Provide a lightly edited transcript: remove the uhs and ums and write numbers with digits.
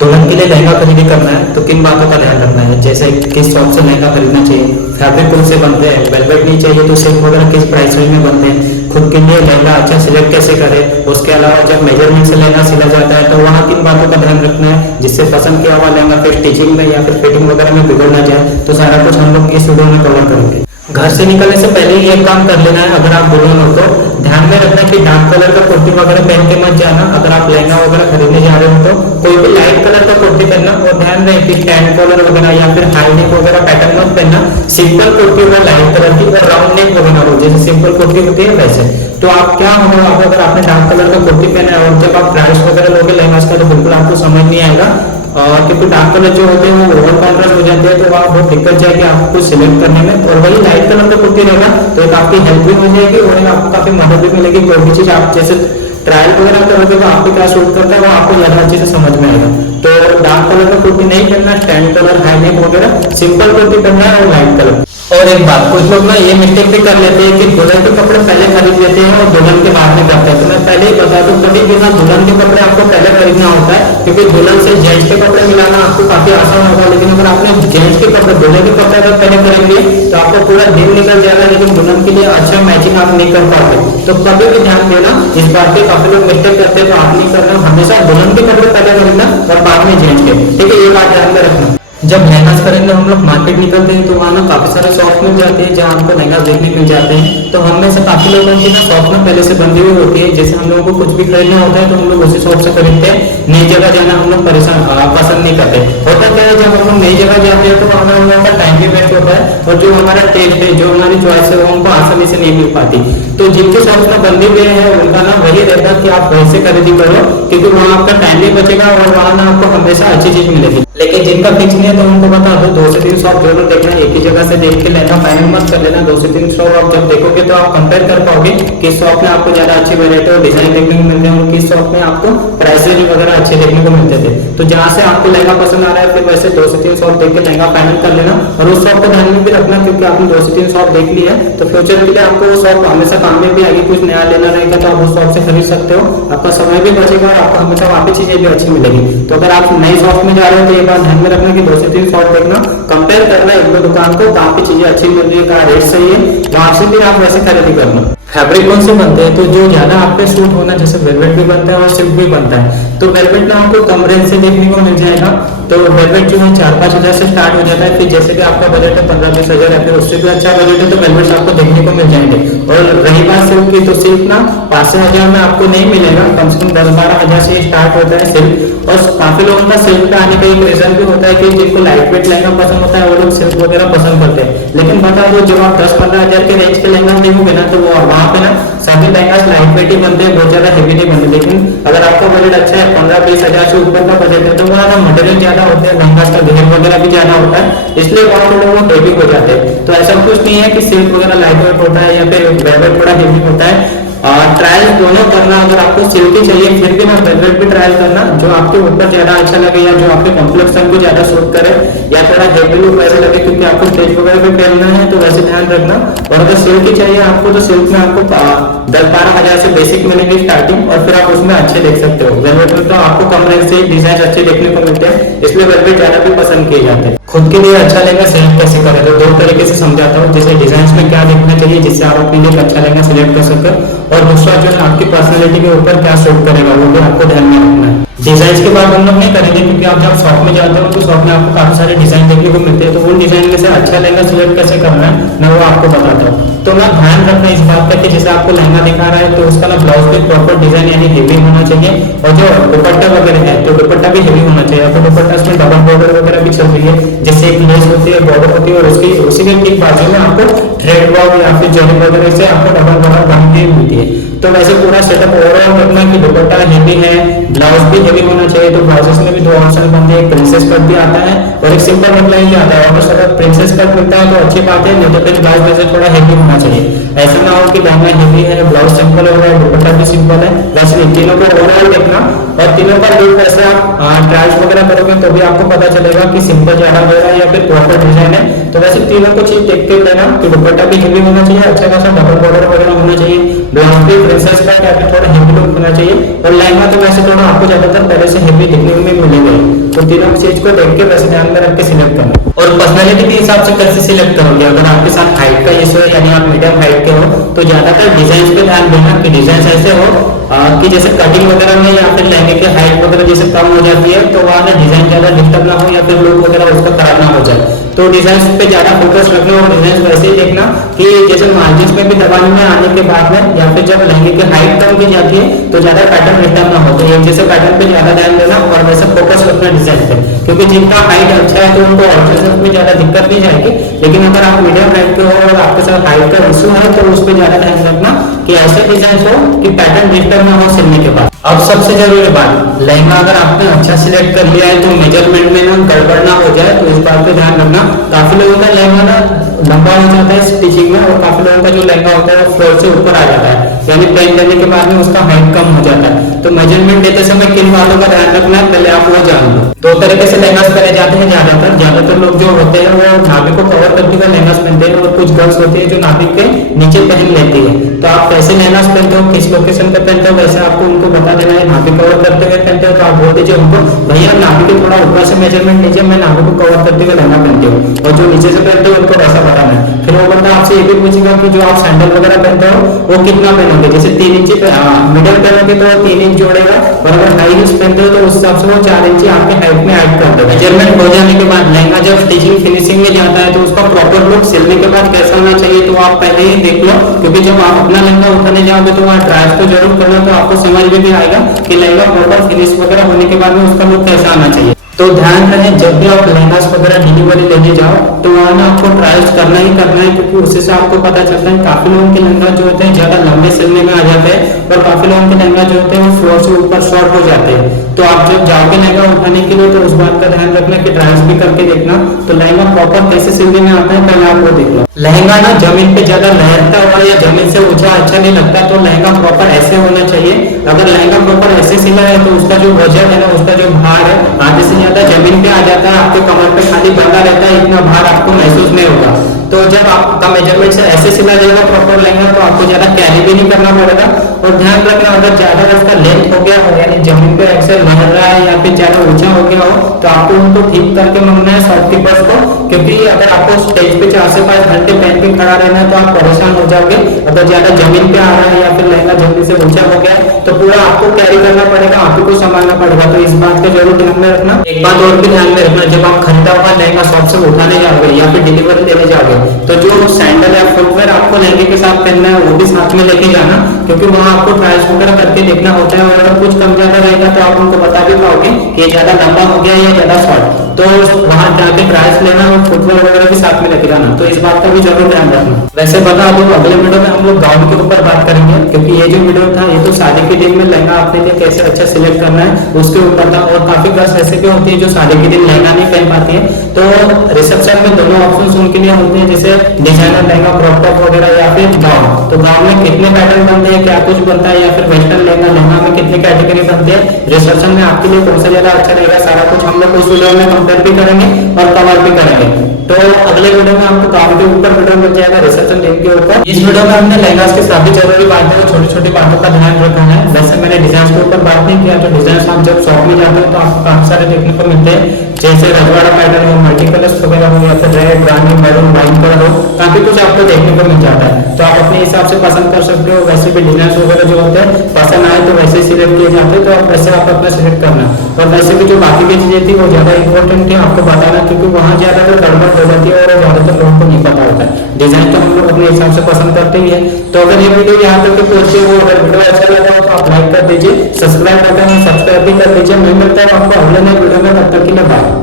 दुल्हन के लिए लहंगा खरीदी करना है तो किन बातों का ध्यान रखना है, जैसे किस शॉप से लहंगा खरीदना चाहिए, फैब्रिक कौन से बनते हैं, वेलवेट नहीं चाहिए तो सिल्क वगैरह किस प्राइस रेंज में बनते हैं, खुद के लिए लहंगा अच्छा सिलेक्ट कैसे करें, उसके अलावा जब मेजरमेंट से लहंगा सिला जाता है तो वहाँ किन बातों का ध्यान रखना है जिससे पसंद किया हुआ लहंगा फिर स्टिचिंग में या फिर फिटिंग वगैरह में बिगड़ ना जाए। तो सारा कुछ हम लोग इस वीडियो में कवर करेंगे। घर से निकलने से पहले ही एक काम कर लेना है, अगर आप दुल्हन हो तो ध्यान में रखना कि डार्क कलर का कुर्ती वगैरह पहन के मत जाना। अगर आप लहंगा वगैरह खरीदने जा रहे हो तो कोई भी लाइट कलर का कुर्ती पहनना, और ध्यान रहे कि टैन कॉलर वगैरह या फिर हाई नेक वगैरह पैटर्न मत पहनना। सिंपल कुर्ती हो लाइट कलर की और राउंड नेक वगैरह हो, जैसे सिंपल कुर्ती होती है वैसे। तो आप क्या होगा, अगर आपने डार्क कलर का कुर्ती पहना है और जब आप प्राइस वगैरह लोगे लहंगा का तो बिल्कुल आपको समझ नहीं आएगा, क्योंकि डार्क कलर जो होते हैं वो ओवर कॉन्ट्रास्ट हो जाते हैं, तो वहाँ बहुत दिक्कत जाएगी आपको सिलेक्ट करने में। और वही लाइट कलर का कुर्ती रहेगा तो एक आपकी हेल्प भी हो जाएगी और आपको काफी मदद भी मिलेगी। कोई भी चीज आप जैसे ट्रायल वगैरह करोगे तो आपको क्या सूट करता है वो आपको ज्यादा अच्छे से समझ में आएगा। तो डार्क कलर का कुर्ती नहीं पहनना, स्टैंड कलर हाई नेक वगैरह सिंपल कुर्ती पहनना है और लाइट कलर। और एक बात, कुछ लोग ना ये मिस्टेक भी कर लेते हैं कि दुल्हन के कपड़े पहले खरीद लेते हैं और दुल्हन के बाद में करते हैं। तो मैं पहले ही बता दूं, कभी भी ना दुल्हन के कपड़े आपको पहले खरीदना होता है, क्योंकि दुल्हन से जेंट्स के कपड़े मिलाना आपको काफी आसान होगा। लेकिन अगर आपने जेंट्स के कपड़े दुल्हन के कपड़े अगर पहले खरीद लिए तो आपको पूरा दिन निकल जाएगा, लेकिन दुल्हन के लिए अच्छा मैचिंग आप नहीं कर पाते। तो कभी भी ध्यान देना इस बात पे, काफी लोग मिस्टेक करते हैं तो आप नहीं करना, हमेशा दुल्हन के कपड़े पहले खरीदना और बाद में जेंट्स के, ठीक है, ये बात ध्यान में रखना। जब लहंगा खरीदने हम लोग मार्केट निकलते हैं तो वहाँ ना काफी सारे शॉप मिल जाते हैं जहाँ हमको लहंगा देखने मिल जाते हैं। तो हम में से काफी लोगों की ना शॉप में पहले से बंधी हुई होती है, जैसे हम लोगों को कुछ भी खरीदना होता है तो हम लोग उसी शॉप से खरीदते हैं, नई जगह जाना हम लोग पसंद नहीं करते। होता क्या है, जब हम लोग नई जगह जाते हैं तो हमें हम लोगों का टाइम भी वेस्ट होता है और जो हमारा टेस्ट है, जो हमारी चॉइस है वो हमको आसानी से नहीं मिल पाती। तो जिनके शॉप में बंधी हुए हैं उनका ना वही रहता है कि आप वहीं से खरीदी करो, क्योंकि वहाँ आपका टाइम भी बचेगा और वहाँ ना आपको हमेशा अच्छी चीज मिलेगी। लेकिन जिनका फिक्स नहीं है तो उनको बता दो, 2 से 3 शॉप जरूर देखना, एक ही जगह से देख के लेना, फाइनल मत कर लेना। 2 से 3 शॉप आप जब देखोगे तो आप कंपेयर कर पाओगे किस शॉप में आपको ज्यादा अच्छी वैरायटी और डिजाइन देखने को मिलते हैं और किस शॉप में आपको प्राइस रेंज वगैरह अच्छे देखने को मिलते थे। तो जहाँ से आपको लहंगा पसंद आ रहा है फिर वैसे 2 से 3 शॉप देख के लहंगा फाइनल कर लेना। और उस शॉप को ध्यान में भी रखना, क्योंकि आपने 2 से 3 शॉप देख ली है तो फ्यूचर के लिए आपको वो शॉप हमेशा काम में भी आएगी। कुछ नया लेना रहेगा तो आप उस शॉप से खरीद सकते हो, आपका समय भी बचेगा और आपको हमेशा वहाँ पे चीजें भी अच्छी मिलेगी। तो अगर आप नई शॉप में जा रहे हो तो ये बात ध्यान में रखना कि 2 से 3 शॉप देखना, कंपेयर करना एक दो दुकान को, कहाँ पे चीजें अच्छी मिल रही है, कहाँ रेट सही है, वहां से भी आप वैसे खरीदी करना। फैब्रिक कौन से बनते हैं, तो जो ज्यादा आप पे सूट होना, जैसे वेलवेट भी बनता है और सिल्क भी बनता है। तो वेलवेट में आपको कम रेंज से देखने को मिल जाएगा। तो वेलवेट जो है 4-5 हजार से स्टार्ट हो जाता है, फिर जैसे कि आपका बजट है 15-20 हजार है, फिर उससे भी अच्छा बजट है तो वेलवेट आपको देखने को मिल जाएंगे। और रही बात सिल्क की, तो सिल्क ना 5 से हजार में आपको नहीं मिलेगा, कम से कम 10-12 हजार से स्टार्ट होता है सिल्क। और काफी लोगों का सिल्क पे आने का एक रीजन भी होता है कि जिनको लाइट वेट लहंगा पसंद होता है वो लोग सिल्क वगैरह पसंद करते हैं। लेकिन बता दो, जब आप 10-15 हजार के रेंज के लहंगा देखोगे ना तो वो वहाँ पे ना सभी लहंगा लाइट वेट ही बनते हैं, बहुत ज्यादा हेवी नहीं बनते। लेकिन अगर आपका बजट अच्छा है, 15-20 हजार से ऊपर का बजट है, तो वहाँ ना मटेरियल ज्यादा होते हैं, लहंगा का घेर वगैरह भी ज्यादा होता है, इसलिए वहाँ थोड़े वो हेवी हो जाते हैं। तो ऐसा कुछ नहीं है कि सिल्क वगैरह लाइट वेट होता है या फिर वेलवेट थोड़ा हेवी होता है। ट्रायल दोनों करना, अगर आपको सिल्क ही चाहिए फिर भी ना वेलवेट भी ट्रायल करना, जो आपके ऊपर ज्यादा अच्छा लगे या जो आपके कॉम्प्लेक्शन को ज्यादा सूट करे या थोड़ा हेवी लुक वैसे लगे, क्योंकि आपको स्टेज वगैरह पे पहनना है तो वैसे ध्यान रखना। और अगर सिल्क ही चाहिए आपको तो सिल्क में आपको 10-12 हजार से बेसिक मिलेंगे स्टार्टिंग, और फिर आप उसमें अच्छे देख सकते हो। वेलवेट में तो आपको कम रेंज से डिजाइन अच्छे देखने को मिलते हैं, इसलिए वेलवेट ज्यादा भी पसंद किए जाते हैं। खुद के लिए अच्छा लहंगा सिलेक्ट कैसे करें, तो 2 तरीके से समझाता हूँ, जैसे डिजाइन में क्या देखना चाहिए जिससे आप अपने लिए अच्छा लहंगा सिलेक्ट कर सके, और दूसरा जो है आपकी पर्सनैलिटी के ऊपर क्या सूट करेगा वो भी आपको ध्यान में रखना है। डिजाइन की बात हम लोग नहीं करेंगे, क्योंकि आप जब शॉप में जाते हो तो शॉप में आपको काफी सारे डिजाइन देखने को मिलते हैं, तो उन डिजाइन में से अच्छा लहंगा सिलेक्ट कैसे करना है मैं वो आपको बताता हूँ। तो ना ध्यान रखना इस बात का कि जैसे आपको लहंगा दिखा रहा है तो उसका ना ब्लाउज भी प्रॉपर डिजाइन यानी हेवी होना चाहिए, और जो दुपट्टा वगैरह है तो दुपट्टा भी हेवी होना चाहिए। तो दुपट्टा उसमें डबल बॉर्डर वगैरह भी चल रही है, जैसे एक लेस होती है, बॉर्डर होती है, और उसकी उसी के ठीक बाजू में आपको थ्रेड वर्क या फिर जरी वगैरह से आपको डबल बॉर्डर बन के मिलती है। तो वैसे पूरा सेटअप ओवरऑल रखना कि दुपट्टा हेवी है, ब्लाउज भी हेवी होना चाहिए। तो ब्लाउजेस में भी 2 ऑप्शन बनते हैं, एक प्रिंसेस कट भी आता है और एक सिंपल नेकलाइन भी आता है। और अगर प्रिंसेस कट मिलता है तो अच्छी बात है, नहीं तो फिर ब्लाउज वैसे थोड़ा हेवी होना चाहिए। ऐसा ना हो कि लहंगा हेवी है, ब्लाउज सिंपल हो रहा है, दुपट्टा भी सिंपल है, वैसे नहीं, तीनों को ओवरऑल देखना। और तीनों का लुक वैसे आप ट्रायल्स वगैरह करोगे तो भी आपको पता चलेगा कि सिंपल ज्यादा हो रहा है या फिर प्रॉपर डिजाइन है। तो वैसे तीनों को चीज देख के लेना कि दुपट्टा भी हेवी होना चाहिए, अच्छा खासा डबल बॉर्डर वगैरह होना चाहिए, ब्लाउज भी प्रिंसेस कट या फिर थोड़ा हेवी लुक होना चाहिए। और लहंगा तो वैसे थोड़ा आपको ज्यादातर पहले से हेवी दिखने में मिलेगा। तो तीनों चीज को देख के वैसे ध्यान में रख के सिलेक्ट करना। और पर्सनैलिटी के हिसाब से कैसे सिलेक्ट करोगे, अगर आपके साथ हाइट का इशू है यानी आप मीडियम हाइट के हो तो ज्यादातर डिजाइन पे ध्यान देना कि डिजाइन ऐसे हो कि जैसे कटिंग वगैरह में या फिर लहंगे की हाइट वगैरह जैसे कम हो जाती है तो वहाँ ना डिजाइन ज्यादा डिस्टर्ब ना हो या फिर लुक वगैरह उसका खराब ना हो जाए। तो डिजाइन पे ज्यादा फोकस रखना और डिजाइन वैसे ही देखना कि जैसे मार्जिन में भी दबाने में आने के बाद में या फिर जब लहंगे की हाइट कम की जाती है तो ज्यादा पैटर्न डिस्टर्ब ना हो, तो एक जैसे पैटर्न पे ज्यादा ध्यान देना और वैसे फोकस रखना डिजाइन पे, क्योंकि जिनका हाइट अच्छा है तो उनको ऑल्ट्रेशन में ज्यादा दिक्कत नहीं जाएगी। लेकिन अगर आप मीडियम हाइट के हो और आपके साथ हाइट का इशू है तो उस पर ज्यादा ध्यान रखना कि ऐसे डिजाइन हो कि पैटर्न डिस्टर्ब ना हो सिलने के बाद। अब सबसे जरूरी बात, लहंगा अगर आपने अच्छा सिलेक्ट कर लिया है तो मेजरमेंट में ना गड़बड़ ना हो जाए, तो इस बात पे ध्यान रखना। काफी लोगों का लहंगा ना लंबा हो जाता है स्टिचिंग में और काफी लोगों का जो लहंगा होता है फ्लोर से ऊपर आ जाता है, यानी पहन लेने के बाद में उसका हाइट कम हो जाता है। तो मेजरमेंट देते समय किन बातों का ध्यान रखना है पहले आप वो जान लो। दो तरीके से लहंगा पहने जाते हैं ज्यादातर लोग जो होते हैं वो नाभि को कवर करके हुए लहंगा पहनते हैं और कुछ गर्ल्स होती है जो नाभि के नीचे पहन लेती है। तो आप कैसे लहंगा पहनते हो, किस लोकेशन पे पहनते हो, वैसे आपको उनको बता देना है। नाभि कवर करते हुए पहनते हो तो आप बोल दीजिए उनको भैया नाभि के थोड़ा ऊपर से मेजरमेंट लीजिए, मैं नाभि को कवर करते हुए लहंगा पहनती हूँ। और जो नीचे से पहनते हो उनको वैसा बताना है। फिर वो बंदा आपसे ये भी पूछेगा कि जो आप सैंडल वगैरह पहनते हो वो कितना पहनोगे, जैसे 3 इंच मीडियम पहनोगे तो 3 इंच जोड़ेगा और अगर हाई हील्स पहनते हो तो उस हिसाब से वो 4 इंच आपके हाइट में ऐड कर देगा। मेजरमेंट हो जाने के बाद लहंगा जब स्टिचिंग फिनिशिंग में जाता है तो उसका प्रॉपर लुक सिलने के बाद कैसा होना चाहिए तो आप पहले ही देख लो, क्योंकि जब आप अपना लहंगा उठाने जाओगे तो वहाँ ट्रायल तो जरूर करना, तो आपको समझ में भी आएगा कि लहंगा प्रॉपर फिनिश वगैरह होने के बाद में उसका लुक कैसा आना चाहिए। तो ध्यान रहे जब भी आप लहंगा वगैरह डिलीवरी लेने जाओ तो वहाँ ना आपको ट्रायल्स करना ही करना है, क्योंकि उससे से आपको पता चलता है काफी लोगों के लहंगा जो होते हैं ज्यादा लंबे सिलने में आ जाते हैं और काफी लोगों के लहंगा जो होते हैं वो फ्लोर से ऊपर शॉर्ट हो जाते हैं। तो आप जब जाओगे लहंगा उठाने के लिए तो उस बात का ध्यान रखना कि ट्रायल्स भी करके देखना तो लहंगा प्रॉपर कैसे सिलने में आता है पहले आप वो देख लो। लहंगा ना जमीन पे ज्यादा लहरता हुआ या जमीन से ऊंचा अच्छा नहीं लगता, तो लहंगा प्रॉपर ऐसे होना चाहिए। अगर लहंगा प्रॉपर ऐसे सिला है तो उसका जो वजन है ना, उसका जो भार है आधे से ज्यादा जमीन पे आ जाता है, आपके कमर पे खाली बंधा रहता है, इतना भार आपको महसूस नहीं होगा। तो जब आपका मेजरमेंट से ऐसे सिला जाएगा प्रॉपर लहंगा तो आपको ज्यादा कैरी भी नहीं करना पड़ेगा। और ध्यान रखना अगर ज्यादा उसका लेंथ हो गया हो यानी जमीन पे ऐसे लहर रहा है या फिर ज्यादा ऊंचा हो गया हो तो आपको उनको ठीक करके मंगना है शॉपकीपर्स को, क्योंकि अगर आपको स्टेज पे 4 से 5 घंटे पहन के खड़ा रहना है तो आप परेशान हो जाओगे। अगर ज्यादा जमीन पे आ रहा है या फिर लहंगा जल्दी से ऊंचा हो गया तो पूरा आपको कैरी करना पड़ेगा, आप ही को संभालना पड़ेगा। तो इस बात का जरूर ध्यान में रखना। एक बात और भी ध्यान में रखना, जब आप खरीदा हुआ लहंगा शॉप से उठाने जाओगे या फिर डिलीवरी देने जाओगे तो जो सैंडल या फुटवेयर आपको लहंगे के साथ पहनना है वो भी साथ में लेके जाना, क्योंकि वहाँ आपको ट्रायल्स वगैरह करके देखना होता है और अगर कुछ कम ज्यादा रहेगा तो आप उनको बता भी पाओगे कि ज्यादा लंबा हो गया या ज्यादा शॉर्ट, तो वहाँ जाके ट्रायल्स लेना और फुटवेयर वगैरह भी साथ में लेके जाना। तो इस बात का भी जरूर ध्यान रखना। वैसे बता दो अगले वीडियो में हम लोग गाउन के ऊपर बात करेंगे, क्योंकि ये जो वीडियो था ये तो शादी के दिन में लहंगा अपने लिए कैसे अच्छा सिलेक्ट करना है उसके ऊपर था। और काफी गर्ल्स ऐसे भी होती है जो शादी के दिन लहंगा नहीं पहन पाती है, तो रिसेप्शन में दोनों ऑप्शन उनके लिए होते हैं, जैसे डिजाइनर लहंगा क्रॉप टॉप वगैरह या फिर गाउन। तो गाउन में कितने पैटर्न बनते हैं, क्या कुछ बनता है, या फिर वेस्टर्न लहंगा में कितने कैटेगरी बनते हैं, रिसेप्शन में आपके लिए कौन सा ज्यादा अच्छा रहेगा, सारा कुछ हम लोग उस वीडियो में कंपेयर भी करेंगे और कवर भी करेंगे। तो अगले वीडियो में आपको गाउन के ऊपर वीडियो मिल जाएगा रिसेप्शन दिन के ऊपर। इस वीडियो में हमने लहंगा के साथ जरूरी बातें और छोटी छोटी बातों का ध्यान रखा है। वैसे मैंने डिजाइन के ऊपर बात नहीं किया, तो डिजाइन आप जब शॉप में जाते हो तो आपको काफी सारे देखने को मिलते हैं, जैसे रजवाड़ा पैटर्न हो, मल्टी कलर्स वगैरह हो या फिर रेड, रानी, मैरून, वाइन कलर हो, काफी कुछ आपको देखने को मिल जाता है। तो आप अपने हिसाब से पसंद कर सकते हो। वैसे भी डिजाइन वगैरह जो होते हैं पसंद आए तो वैसे सिलेक्ट किए जाते हैं, तो आप वैसे आप अपना सिलेक्ट करना। और वैसे भी जो बाकी की चीजें थी वो ज्यादा इंपॉर्टेंट है आपको बताना, क्योंकि वहाँ ज्यादातर गड़बड़ हो जाती है और ज्यादातर लोगों को नहीं पता होता है। डिजाइन तो हम लोग अपने हिसाब से पसंद करते ही है। तो अगर ये वीडियो यहाँ तक पहुंचे हो, अगर वीडियो अच्छा लगा हो तो आप लाइक कर दीजिए, सब्सक्राइब बटन सब्सक्राइब भी कर दीजिए। मैं मिलता हूँ आपको अगले नए वीडियो में, तब तक के लिए बाय।